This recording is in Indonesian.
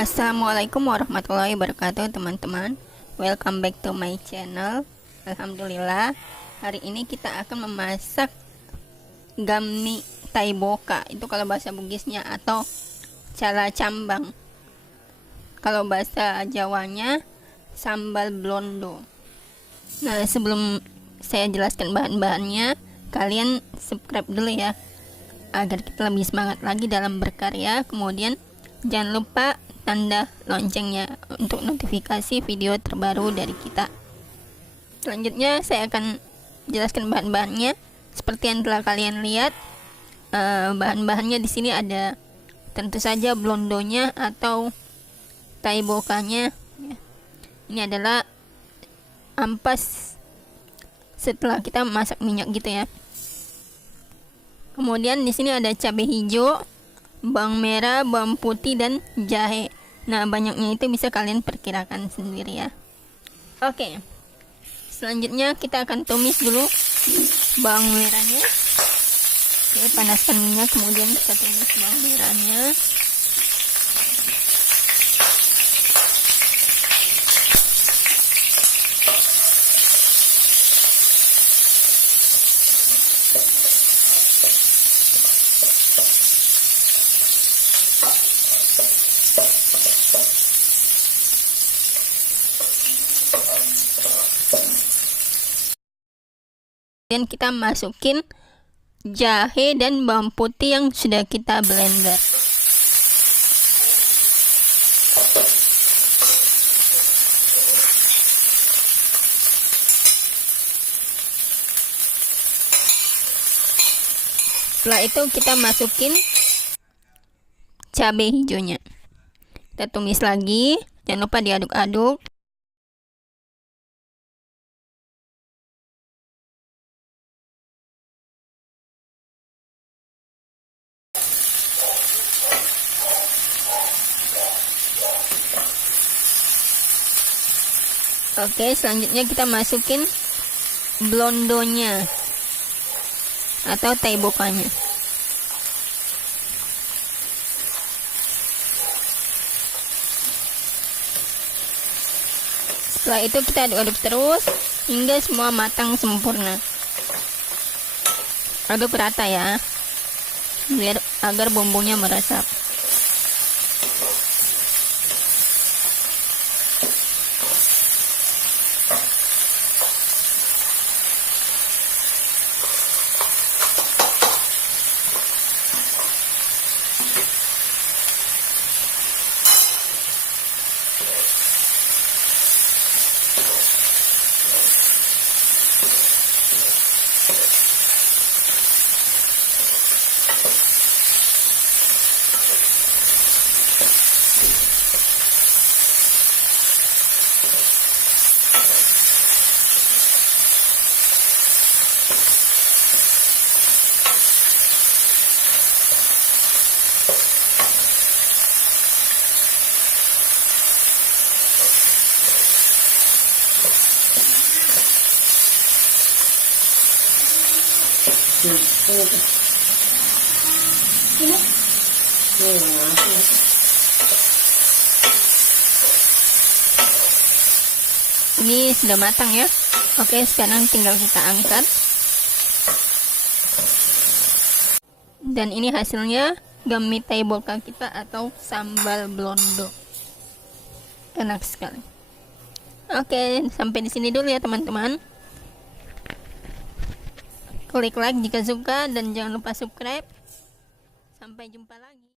Assalamualaikum warahmatullahi wabarakatuh teman-teman. Welcome back to my channel. Alhamdulillah, hari ini kita akan memasak gamni taiboka. Itu kalau bahasa Bugisnya, atau cala cambang. Kalau bahasa Jawanya sambal blondo. Nah, sebelum saya jelaskan bahan-bahannya, kalian subscribe dulu ya, agar kita lebih semangat lagi dalam berkarya. Kemudian jangan lupa tanda loncengnya untuk notifikasi video terbaru dari kita. Selanjutnya saya akan jelaskan bahan-bahannya. Seperti yang telah kalian lihat, bahan-bahannya di sini ada tentu saja blondonya atau taibokanya. Ini adalah ampas setelah kita masak minyak gitu ya. Kemudian di sini ada cabai hijau, bawang merah, bawang putih, dan jahe. Nah, banyaknya itu bisa kalian perkirakan sendiri ya. Oke, selanjutnya kita akan tumis dulu bawang merahnya. Oke, panaskan minyak, kemudian kita tumis bawang merahnya. Dan kita masukin jahe dan bawang putih yang sudah kita blender. Setelah itu kita masukin cabai hijaunya. Kita tumis lagi, jangan lupa diaduk-aduk. Oke, selanjutnya kita masukin blondonya atau taibokanya. Setelah itu kita aduk-aduk terus hingga semua matang sempurna. Aduk rata ya, biar agar bumbunya meresap. Ini sudah matang ya. Oke, sekarang tinggal kita angkat. Dan ini hasilnya gamni taiboka kita atau sambal blondo. Enak sekali. Oke, sampai di sini dulu ya teman-teman. Klik like jika suka dan jangan lupa subscribe. Sampai jumpa lagi.